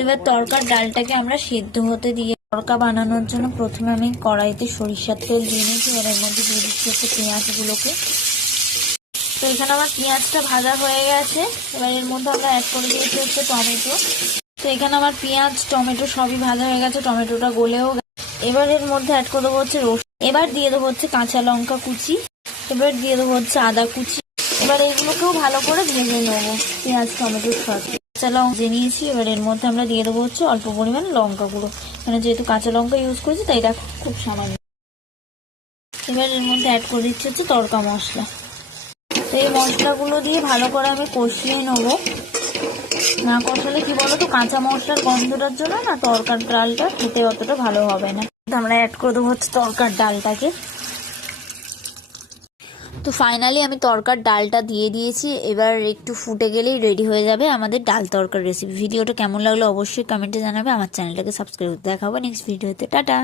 এবার তরকার ডালটাকে আমরা সেদ্ধ হতে দিয়ে তরকা বানানোর জন্য প্রথমে আমি কড়াইতে সরিষার তেল দিয়ে নিয়েছি। এবার এর মধ্যে দিয়ে দিচ্ছি হচ্ছে পেঁয়াজগুলোকে। তো এখানে আমার পেঁয়াজটা ভাজা হয়ে গেছে। এবার এর মধ্যে আমরা অ্যাড করে দিয়েছি হচ্ছে টমেটো। তো এখানে আমার পেঁয়াজ টমেটো সবই ভাজা হয়ে গেছে, টমেটোটা গলেও। এবার এর মধ্যে অ্যাড করে দেবো হচ্ছে রসুন। এবার দিয়ে দেবো হচ্ছে কাঁচা লঙ্কা কুচি। এবার দিয়ে দেবো হচ্ছে আদা কুচি। এবার এগুলোকেও ভালো করে ভেজে নেবো পেঁয়াজ টমেটোর সাথে। কাঁচা লঙ্কা ভেজে নিয়েছি। এবার এর মধ্যে আমরা দিয়ে দেবো হচ্ছে অল্প পরিমাণ লঙ্কা গুঁড়ো, মানে যেহেতু কাঁচা লঙ্কা ইউজ করেছি তাই এটা খুব সামান্য। এবার এর মধ্যে অ্যাড করে দিচ্ছি হচ্ছে তড়কা মশলা। তো এই মশলাগুলো দিয়ে ভালো করে আমি কষিয়ে নেবো। না কষালে কি বলতো, কাঁচা মশলার গন্ধটার জন্য না তরকার ডালটা খেতে অতটা ভালো হবে না। আমরা অ্যাড করে দেবো হচ্ছে তরকার ডালটাকে। তো ফাইনালি আমি তরকার ডালটা দিয়ে দিয়েছি। এবার একটু ফুটে গেলেই রেডি হয়ে যাবে আমাদের ডাল তরকার রেসিপি। ভিডিওটা কেমন লাগলো অবশ্যই কমেন্টে জানাবে। আমার চ্যানেলটাকে সাবস্ক্রাইব করতে। দেখা হবে নেক্সট ভিডিওতে। টাটা।